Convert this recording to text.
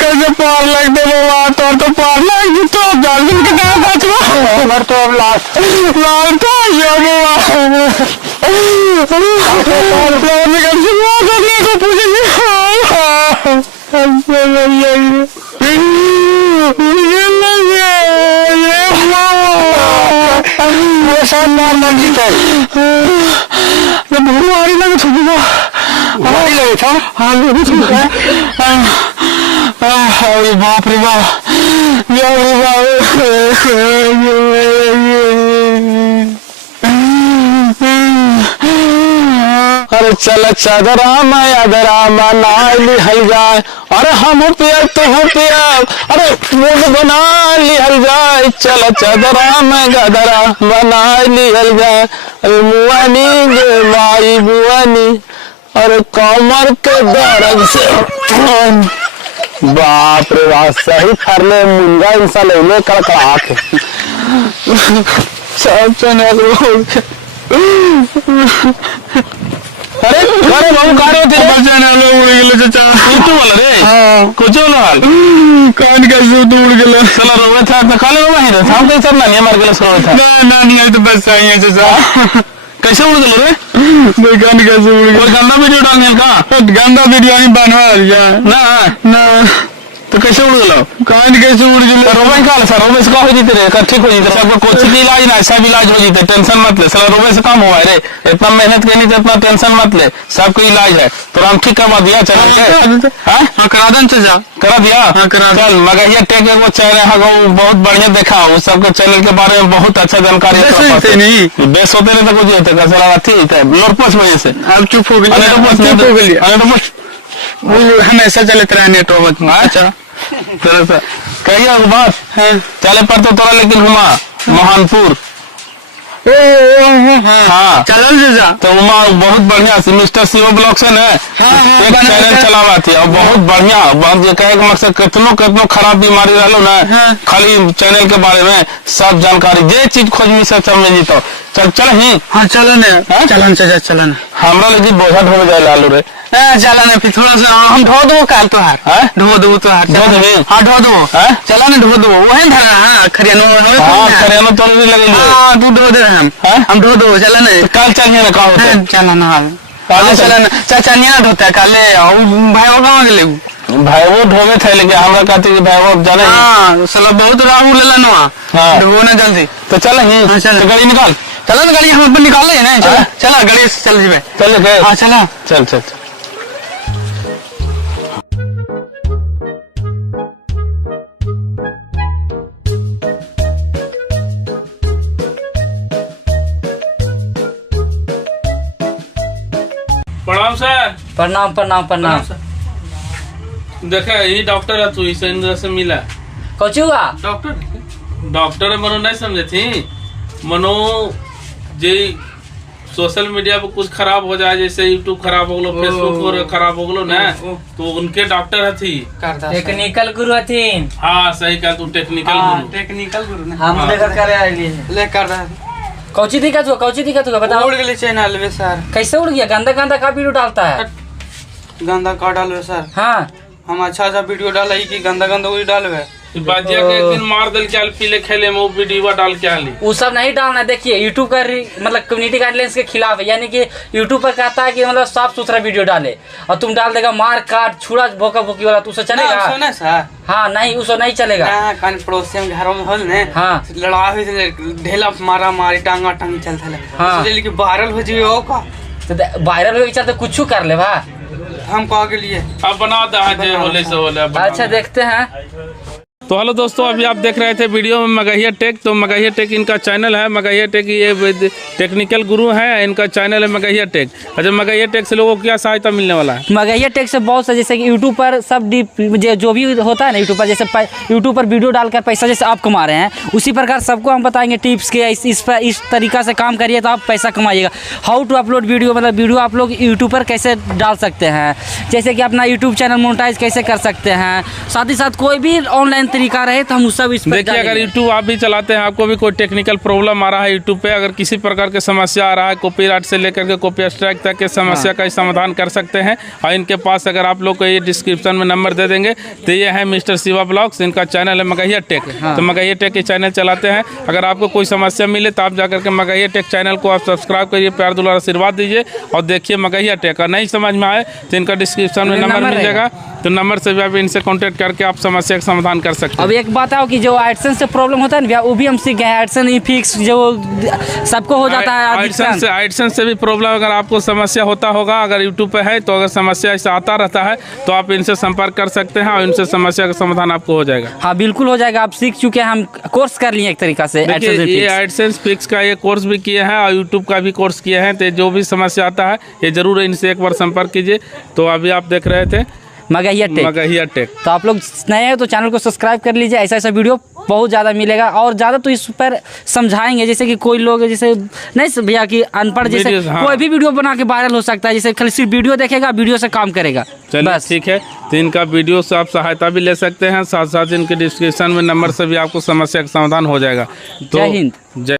कैसे पार लग दे बाबा, तो पार लग तो दर्जन के क्या बचवा मर तो अब लास्ट तो ये बाप रे बाप, अरे चल चादरा यादरा नाई लिहल जाए, अरे हम पिया तो हम पिया, अरे मुझ बना लिहल जाए, चल चादरा में गदरा बना लिहल जाए, अरे मुआनी गे माई बुआनी, अरे कमर के दर्द से बाप रे बाप, सही फरले मुंगा इंसान ले कड़कड़ाहट सब चने अरे अरे बाबू कारे होते बचाने लोग उड़ गेले चाचा, तू वाला रे हां कुछ ना हाल कान कैसे तू उड़ गेले चला रोवे था तो काले बाबा है हम कहीं सब ना मार गेले सोवे था ना नहीं तो बस आई है चाचा कैसे उड़ गेले रे भाई कान कैसे उड़ गेले गंदा वीडियो डालने का गंदा वीडियो नहीं बनवा या ना ना तो कैसे उड़ गेलो कान कैसे उड़ गेले रोवे का सर रोवे से का हो जीते रे ठीक हो जीते सबको कोचिंग इलाज ना सब इलाज हो जीते टेंशन मत ले साला रोवे से काम हुआ रे इतना मेहनत करनी तो इतना टेंशन मत ले सबको इलाज है तो हम ठीक करवा दिया चल के हां करा दन चाचा करा दिया हां करा चल मगहिया टेक एगो चैनल है बहुत बढ़िया देखा उस सबके चैनल के बारे में बहुत अच्छा जानकारी है नहीं बेस होते नहीं तो कुछ होते का साला ठीक है लोरपस वजह से अब चुप हो गए चुप हो गए वो हमेशा चलते रहे नेटवर्क में अच्छा तरह कहिए बात चले पर तो तोरा लेकिन हुआ महानपुर हाँ चल जा तो उमा बहुत बढ़िया मिस्टर सीओ ब्लॉग से एक चैनल चलावा थी और बहुत बढ़िया कहे मकसद कितनो खराब बीमारी रहो ना खाली चैनल के बारे में सब जानकारी जे चीज खोज में सब मिल तो चल ही हाँ चलन चलन हमरा लेकिन बोझा ढो जाए लालू रे चलन फिर थोड़ा सा हम ढो दो काल तो हार ढो दो तो हार हाँ ढो दो चला ना ढो दो वही धरा खरियानो तो नहीं लगे हाँ तू ढो दे हम ढो दो चला ना कल चाहिए ना कहो चला ना चला ना चाचा नहीं ढोता कल भाई वो कहाँ गए भाई वो ढोवे थे लेकिन हमरा कहते कि भाई वो जाने हाँ साला बहुत राहु ले लेना ढो ना जल्दी तो चल ही गाड़ी निकाल चला ना गाड़ी हम अपन निकाल ले ना चला गाड़ी चल जी चल हाँ चला चल चल प्रणाम सर प्रणाम प्रणाम प्रणाम देखा यही डॉक्टर है तू इसे इंद्र से मिला कौची हुआ डॉक्टर मनो नहीं समझे थी मनो जे सोशल मीडिया पे कुछ खराब हो जाए जैसे यूट्यूब खराब हो गलो फेसबुक खराब हो गलो ना तो उनके डॉक्टर हथी टेक्निकल गुरु हथीन हाँ सही कहा तू टेक्निकल गुरु हम लेकर करे आइली लेकर कौची दिक्कत हुआ बताओ उड़ गई चैनल में सर कैसे उड़ गया गंदा का वीडियो डालता है गंदा का डालो सर हाँ हम अच्छा वीडियो डाला कि गंदा वही डालवे बाजिया के एक दिन मार दल के पीले खेले में वो वीडियो डाल के आली वो सब नहीं डालना देखिए यूट्यूब का मतलब कम्युनिटी गाइडलाइंस के खिलाफ है यानी कि यूट्यूब पर कहता है कि मतलब साफ सुथरा वीडियो डाले और तुम डाल देगा मार काट छुड़ा भोका भोकी वाला तो उसे चलेगा सर हाँ नहीं उसे नहीं चलेगा पड़ोसी में घरों में हो हाँ लड़ा ढेला मारा मारी टांगा टांगी चलता हाँ वायरल हो जाए वायरल हो चलते कुछ कर ले भा हम कहा के लिए अब बना दे अच्छा देखते हैं तो हेलो दोस्तों अभी आप देख रहे थे वीडियो में मगहिया टेक। तो मगहिया टेक इनका चैनल है। मगहिया टेक ये टेक्निकल गुरु है, इनका चैनल है मगहिया टेक। अच्छा मगहिया टेक से लोगों को क्या सहायता मिलने वाला है? मगहिया टेक से बहुत सा जैसे कि यूट्यूब पर सब जो भी होता है ना यूट्यूब पर, जैसे यूट्यूब पर वीडियो डालकर पैसा जैसे आप कमा रहे हैं उसी प्रकार सबको हम बताएंगे टिप्स के इस तरीका से काम करिए तो आप पैसा कमाइएगा। हाउ टू अपलोड वीडियो, मतलब वीडियो आप लोग यूट्यूब पर कैसे डाल सकते हैं, जैसे कि अपना यूट्यूब चैनल मोनेटाइज कैसे कर सकते हैं, साथ ही साथ कोई भी ऑनलाइन तरीका रहे तो हम उस सब इस पर देखिए, अगर यूट्यूब आप भी चलाते हैं, आपको भी कोई टेक्निकल प्रॉब्लम आ रहा है यूट्यूब पे, अगर किसी प्रकार की समस्या आ रहा है, कॉपीराइट से लेकर के कॉपी स्ट्राइक तक के समस्या का समाधान कर सकते हैं। और इनके पास अगर आप लोग को ये डिस्क्रिप्शन में नंबर दे देंगे, तो ये है मिस्टर शिवा ब्लॉग्स, इनका चैनल है मगहिया टेक। तो मगहिया टेक के चैनल चलाते हैं। अगर आपको कोई समस्या मिले तो आप जाकर के मगहिया टेक चैनल को आप सब्सक्राइब करिए, प्यार दुलार आशीर्वाद दीजिए और देखिए मगहिया टेक। और नहीं समझ में आए तो इनका डिस्क्रिप्शन में नंबर मिल जाएगा, तो नंबर से भी आप इनसे कॉन्टेक्ट करके आप समस्या का समाधान कर सकते हैं। अब एक बात है कि जो एडसेंस से प्रॉब्लम होता है ना भैया, वो भी हम सीख गए। एडसेंस ई फिक्स जो सबको हो जाता है। एडसेंस से भी प्रॉब्लम अगर आपको समस्या होता होगा, अगर यूट्यूब पे है, तो अगर समस्या ऐसा आता रहता है तो आप इनसे संपर्क कर सकते हैं और इनसे समस्या का समाधान आपको हो जाएगा। हाँ बिल्कुल हो जाएगा। आप सीख चुके हैं, हम कोर्स कर लिए एक तरीका से। देखिए, ये एडसेंस फिक्स का ये कोर्स भी किए हैं और यूट्यूब का भी कोर्स किए हैं। तो जो भी समस्या आता है, ये जरूर इनसे एक बार संपर्क कीजिए। तो अभी आप देख रहे थे मगहिया टेक। तो आप लोग नए हैं तो चैनल को सब्सक्राइब कर लीजिए। ऐसा ऐसा वीडियो बहुत ज़्यादा मिलेगा और ज़्यादा तो इस पर समझाएंगे। जैसे कि कोई लोग जैसे नहीं भैया कि अनपढ़ जैसे कोई भी वीडियो बना के वायरल हो सकता है। जैसे खाली सिर्फ वीडियो देखेगा, वीडियो से काम करेगा। चलिए ठीक है, तो इनका वीडियो से आप सहायता भी ले सकते हैं। साथ साथ इनके डिस्क्रिप्शन में नंबर से भी आपको समस्या का समाधान हो जाएगा। तो जय हिंद। जय